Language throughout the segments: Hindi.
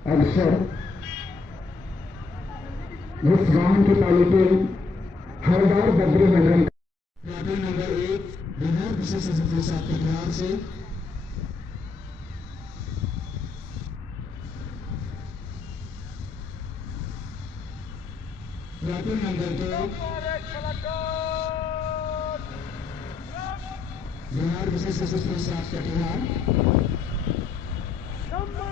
अक्सर इस वाहन की पालिटी हरदार बद्री मंडल नंबर 1 बिहार विशेष सचिव साहब के प्रयास से नंबर 2 बिहार विशेष सचिव साहब के प्रयास नंबर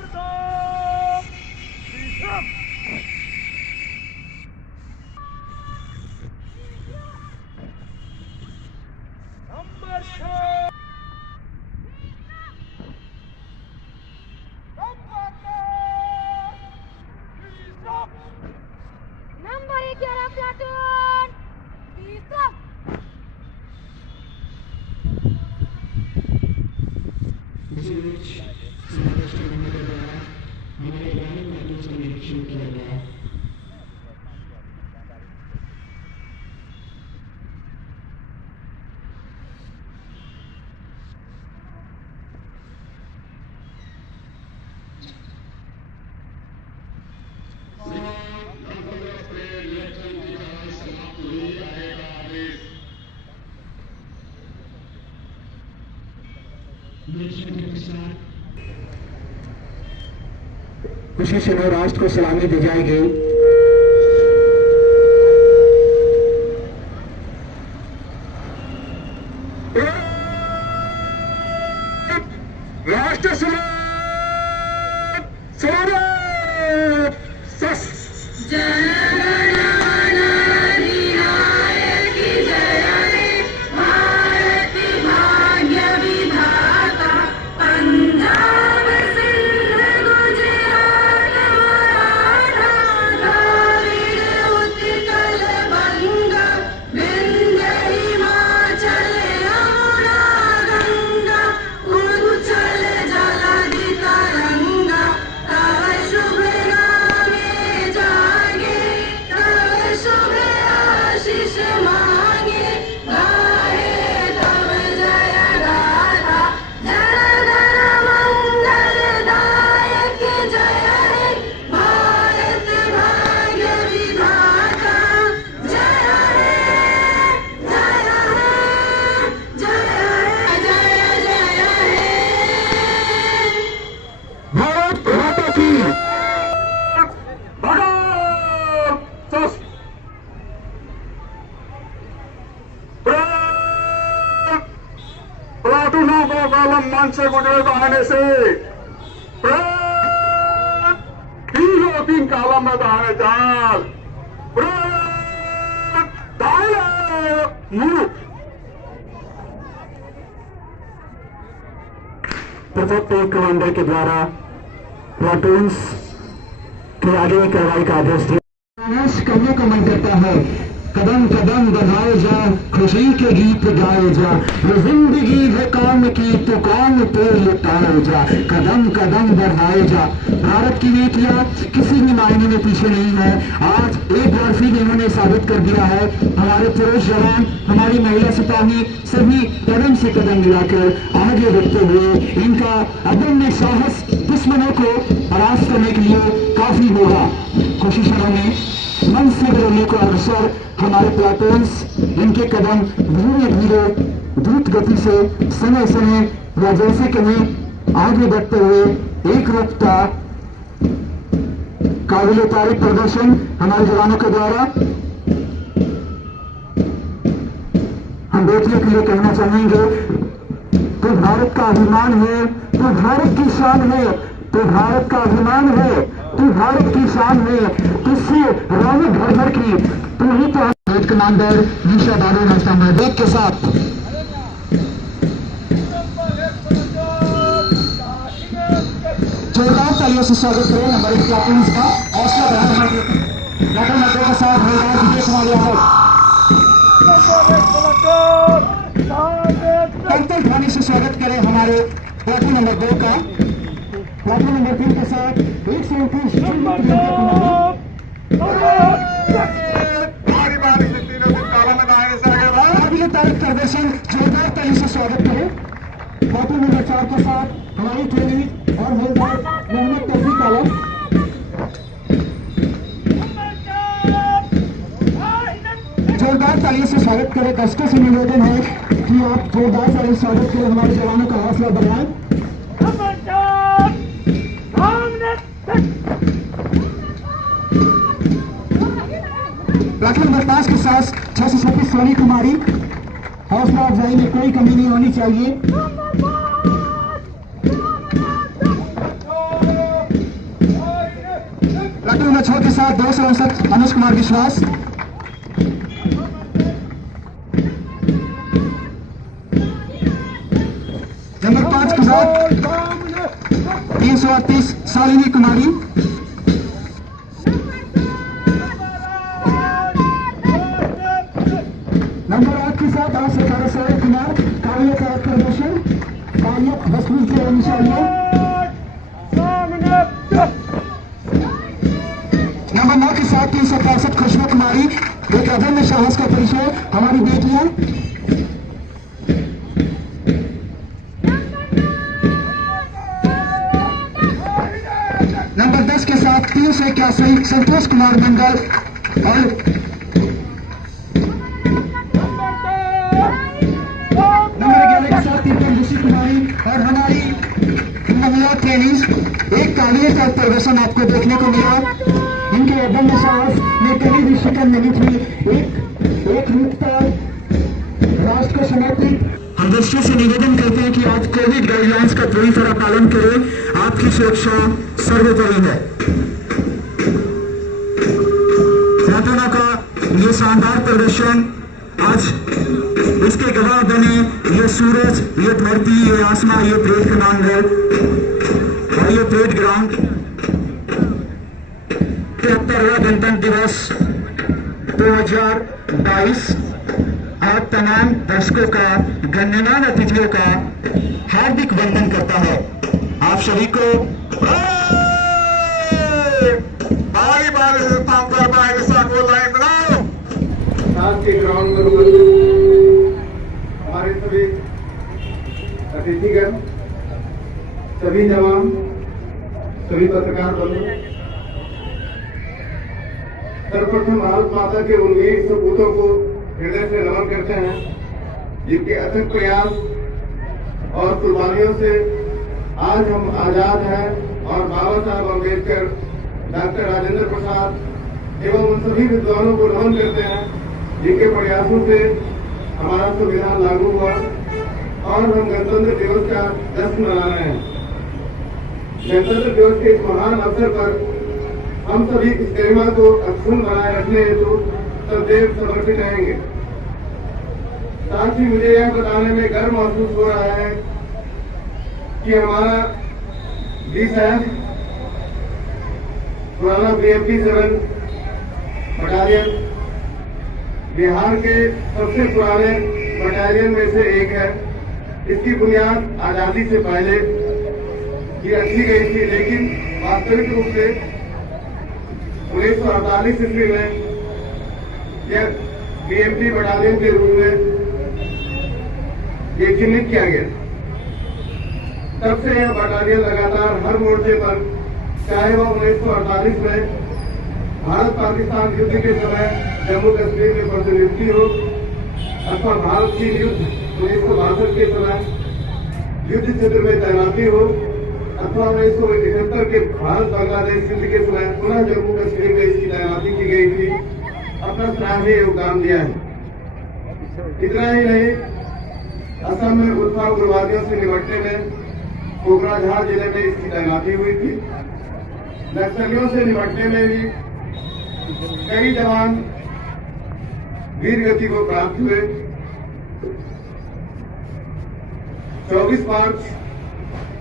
11 प्लाटून हमारे ग्रामीण प्लाटून से निरीक्षण किया गया। खुशी से राष्ट्र को सलामी दी जाएगी। राष्ट्र प्लाटूनों को कॉलम मंच से गुजरे बहाने से तीन कॉलम में बहाने चाल प्रत्येक कमांडर के द्वारा प्लाटून्स के आगे कार्रवाई का आदेश दिया करने का मन करता है। कदम कदम बढ़ाए जा, खुशी के गीत गाए जा, वो जिंदगी है काम की तो कौन पे लुटाए जा, कदम कदम बढ़ाए जा। भारत की नीतियां किसी भी मायने में पीछे नहीं है। आज एक बार फिर इन्होंने साबित कर दिया है। हमारे पुरुष जवान, हमारी महिला सिपाही सभी कदम से कदम मिलाकर आगे बढ़ते हुए इनका अदम्य साहस दुश्मनों को परास्त करने के लिए काफी होगा। कोशिशों में मन से बदलने को अवसर हमारे प्लाटून्स इनके कदम धीरे धीरे द्रुत गति से समय समय या जैसे कहें आगे बढ़ते हुए एक रूपता काबिल तारीफ प्रदर्शन हमारे जवानों के द्वारा हम बेटियों के लिए कहना चाहेंगे। तो भारत का अभिमान है, तो भारत की शान है, तो भारत का अभिमान है, तू भारत की शान है, तुझसे रौनक घर घर की, तू ही तो हेड कमांडर निशा बाबू नाश्ता महदेव के साथ जोरदार तालियों से स्वागत करें नंबर 1 प्लाटून का हौसला बढ़ाने प्लाटून नंबर के साथ हवलदार विजय कुमार यादव कंकड़ ध्वनि से स्वागत करें हमारे प्लाटून नंबर 2 का। प्लाटून नंबर 3 के साथ 129 काबिल तारीफ प्रदर्शन जोरदार ताली से स्वागत करें। प्लाटून नंबर 4 के साथ हमारी ट्रेनिंग और हवलदार मोहम्मद तौफीक आलम स्वागत करें। दर्शकों से निवेदन है कि आप जोरदार से स्वागत करें, हमारे जवानों का हौसला बढ़ाएं। प्लाटून नंबर 5 के साथ 636 सोनी कुमारी, हौसला अफजाई में कोई कमी नहीं होनी चाहिए। प्लाटून नंबर 6 के साथ 259 अनुज कुमार विश्वास। नंबर 5 के साथ 338 शालिनी कुमारी। नंबर 8 के साथ 811 सौरभ कुमार, काबिल प्रदर्शन, काबिलियत मजबूत से होनी चाहिए। नंबर 9 के साथ 365 खुशबू कुमारी, एक अदम्य साहस का परिचय, हमारी बेटियां। नंबर 10 के साथ 381 संतोष कुमार मंडल और नंबर 11 के साथ 53 ऋषि कुमारी और हमारी महिला ट्रेनिंग। एक काबिलियत का प्रदर्शन आपको देखने को मिला। इनके अदम्य साहस में कभी भी शिकन नहीं थी। एक रूपता राष्ट्र को समर्पित। हम दर्शकों से निवेदन करते हैं कि आज कोविड गाइडलाइंस का पूरी तरह पालन करें। आपकी सुरक्षा सर्वोपरि है। प्लाटूनों का ये शानदार प्रदर्शन, आज इसके गवाह बने ये सूरज, ये धरती, ये आसमां, ये परेड कमांडर और ये परेड ग्राउंड। 73वां गणतंत्र दिवस 2022 आप तमाम दर्शकों का, गणमान्य अतिथियों का हार्दिक वंदन करता है। आप सभी को बारी बारी से तांकर बाहर साको लाइन बनाओ। आज के ग्राउंड में हमारे सभी अतिथिगण, सभी जवान, सभी पत्रकार बंधु, सर्वप्रथम भारत माता के उन वीर सपूतों को हृदय से नमन करते हैं जिनके अथक प्रयास और कुर्बानियों से आज हम आजाद हैं। और बाबा साहब अम्बेडकर, डॉक्टर राजेंद्र प्रसाद एवं उन सभी विद्वानों को नमन करते हैं जिनके प्रयासों से हमारा संविधान लागू हुआ और हम गणतंत्र दिवस का जश्न मना रहे हैं। गणतंत्र दिवस के इस महान अवसर पर हम सभी इस गरिमा को अक्षुण्ण बनाए रखने हेतु सदैव समर्पित रहेंगे। साथ ही मुझे यह बताने में गर्व महसूस हो रहा है कि हमारा DSAF पुराना BMP 7 बटालियन बिहार के सबसे पुराने बटालियन में से एक है। इसकी बुनियाद आजादी से पहले ही रखी गई थी, लेकिन वास्तविक रूप से 1948 ईस्वी में यह BMP बटालियन के रूप में ये चिन्हित किया गया। तब से यह बटालियन लगातार हर मोर्चे पर, चाहे वह 1948 में भारत पाकिस्तान युद्ध के समय जम्मू कश्मीर में प्रतिनियुक्ति हो अथवा भारत की युद्ध 1962 के समय युद्ध क्षेत्र में तैनाती हो अथवा 1971 के भारत बांग्लादेश युद्ध के समय पुनः जम्मू कश्मीर में इसकी तैनाती की गई थी, अपना सराहनीय योगदान दिया है। इतना ही नहीं, असम में उल्फा उग्रवादियों से निपटने में कोकराझार जिले में इसकी तैनाती हुई थी। नक्सलियों से निपटने में भी कई जवान वीर गति को प्राप्त हुए। 24 मार्च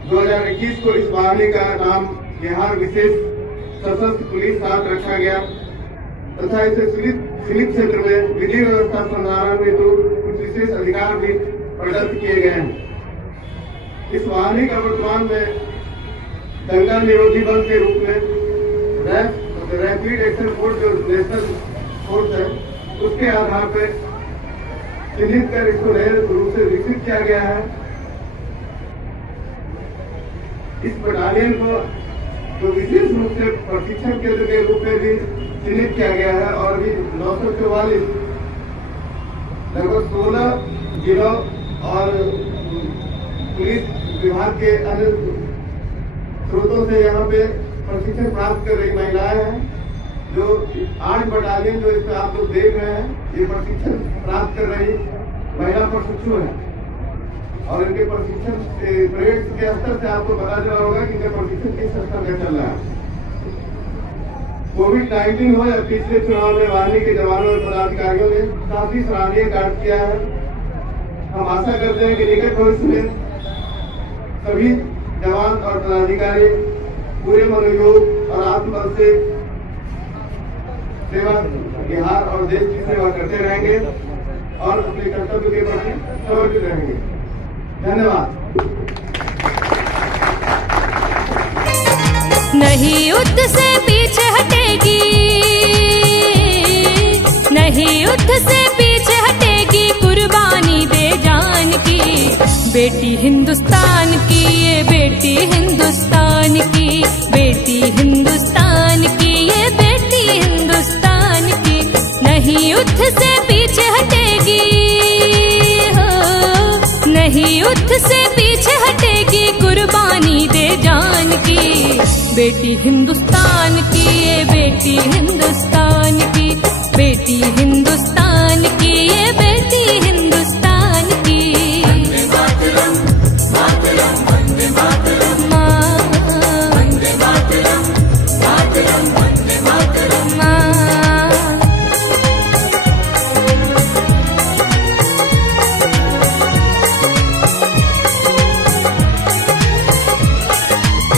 2021 को इस वाहिनी का नाम बिहार विशेष सशस्त्र पुलिस साथ रखा गया तथा इसे सिलिप क्षेत्र में विधि व्यवस्था संधारण हेतु कुछ विशेष अधिकार भी प्रदत्त किए गए हैं। इस वाहिनी का वर्तमान में दंगा निरोधी बल के रूप में रैपिड एक्शन फोर्स जो नेशनल फोर्स है उसके आधार पर चिन्हित कर इसको नए रूप से विकसित किया गया है। इस बटालियन को तो विशेष रूप से प्रशिक्षण केंद्र के रूप में भी चिन्हित किया गया है और भी 944 लगभग 16 जिलों और पुलिस विभाग के अन्य स्रोतों से यहाँ पे प्रशिक्षण प्राप्त कर रही महिलाएं हैं। जो 8 बटालियन जो इसमें आप लोग देख रहे हैं, ये प्रशिक्षण प्राप्त कर रही महिला प्रशिक्षु है। और इनके प्रशिक्षण परेड के स्तर से आपको पता चला होगा कि इनका प्रशिक्षण किस स्तर का चल रहा है। कोविड-19 हो या पिछले चुनाव में वाहिनी के जवानों और पदाधिकारियों ने काफी सराहनीय कार्य किया है। हम आशा करते हैं कि निकट भविष्य में सभी जवान और पदाधिकारी पूरे मनोयोग और आत्मबल से सेवा बिहार और देश की सेवा करते रहेंगे और अपने कर्तव्य के प्रति समर्पित रहेंगे। धन्यवाद। नहीं युद्ध से पीछे हटेगी, नहीं युद्ध से पीछे हटेगी, कुर्बानी दे जान की बेटी हिंदुस्तान की, ये बेटी हिंदुस्तान की, बेटी हिंदुस्तान की, ये बेटी हिंदुस्तान की। नहीं युद्ध से पीछे हटेगी हो, नहीं युद्ध से पीछे हटेगी, कुर्बानी दे जान की बेटी हिंदुस्तान की, ये बेटी हिंदुस्तान की, बेटी हिंदुस्तान की, ये बेटी हिंदुस्तान की। वंदे मातरम, मातरम, वंदे मातरम, वंदे मातरम, मातरम, वंदे मातरम।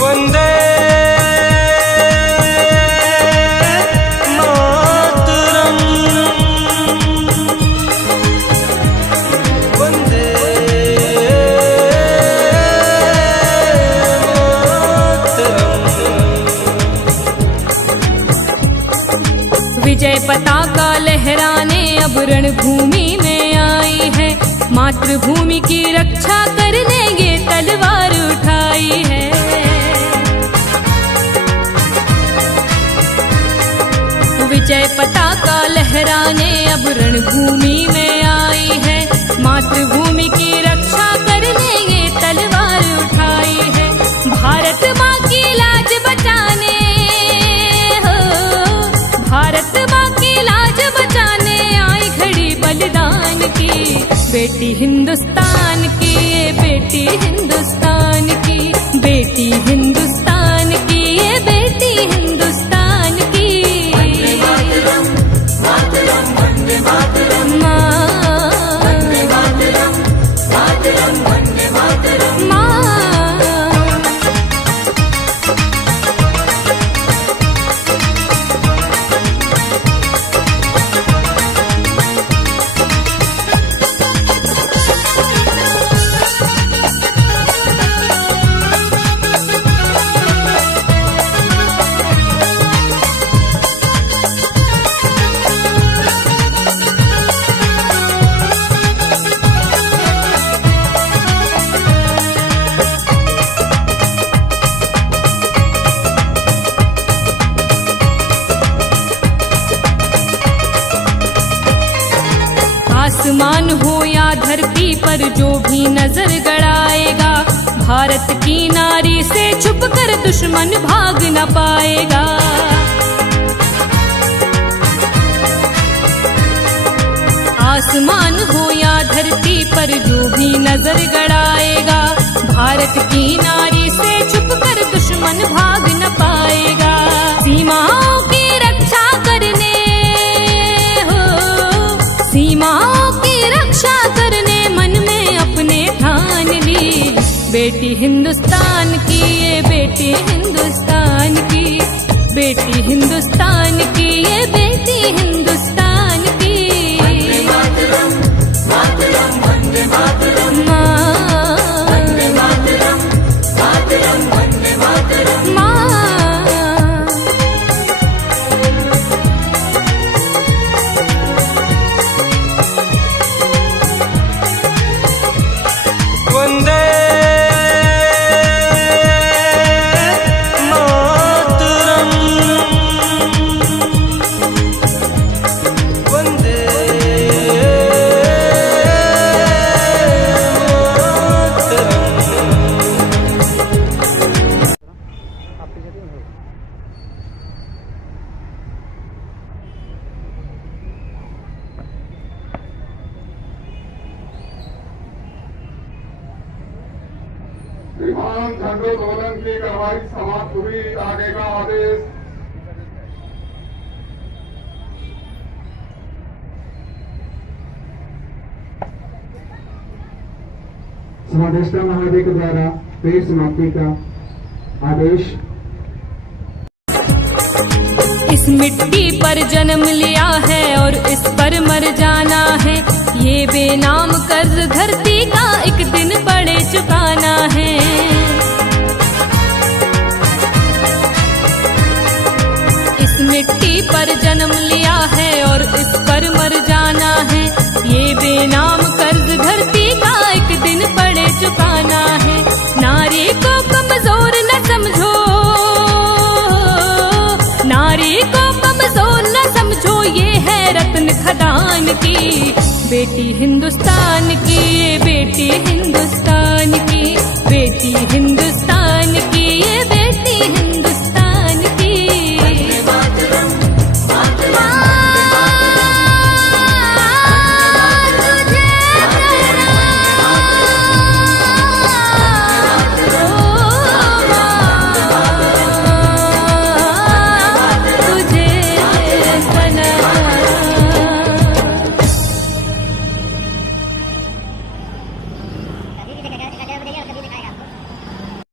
वंदे विजय पताका लहराने अब रणभूमि में आई है, मातृभूमि की रक्षा करने ये तलवार उठाई है। विजय पताका लहराने अब रणभूमि में आई है, मातृभूमि की रक्षा करने ये तलवार उठाई है। भारत माँ की लाज बचाने हो, भारत माँ की लाज बचाने आई खड़ी बलिदान की बेटी हिंदुस्तान की, ये बेटी हिंदुस्तान की, बेटी हिंदुस्तान की, ये बेटी हिंदुस्तान की। वंदे मातरम, मातरम, वंदे मातरम, वंदे मातरम, मातरम, वंदे मातरम। आसमान हो या धरती पर जो भी नजर गड़ाएगा, भारत की नारी से छुपकर दुश्मन भाग न पाएगा। आसमान हो या धरती पर जो भी नजर गड़ाएगा, भारत की नारी से छुपकर दुश्मन भाग न पाएगा। सीमाओं की रक्षा करने हो, सीमाओं की रक्षा करने मन में अपने ठान ली बेटी हिंदुस्तान की, ये बेटी हिंदुस्तान की, बेटी हिंदुस्तान की, ये बेटी हिंदुस्तान की। वंदे मातरम, मातरम, वंदे मातरम, वंदे मातरम, मातरम, वंदे मातरम। वंदे मातरम, महान झंडोत्तोलन की कार्रवाई समाप्त हुई। आगे का आदेश। समादेष्टा महोदय के द्वारा पेड़ समाप्ति का आदेश। इस मिट्टी पर जन्म लिया है और इस पर मर जाना है, ये बेनाम कर्ज धरती का एक दिन पड़े चुकाना है। इस मिट्टी पर जन्म लिया है और इस पर मर जाना है, ये बेनाम कर्ज धरती का एक दिन पड़े चुकाना है। नारी को कमजोर न समझो, नारी को कमजोर न समझो, ये है रत्न खदान की बेटी हिंदुस्तान की, ये बेटी हिंदुस्तान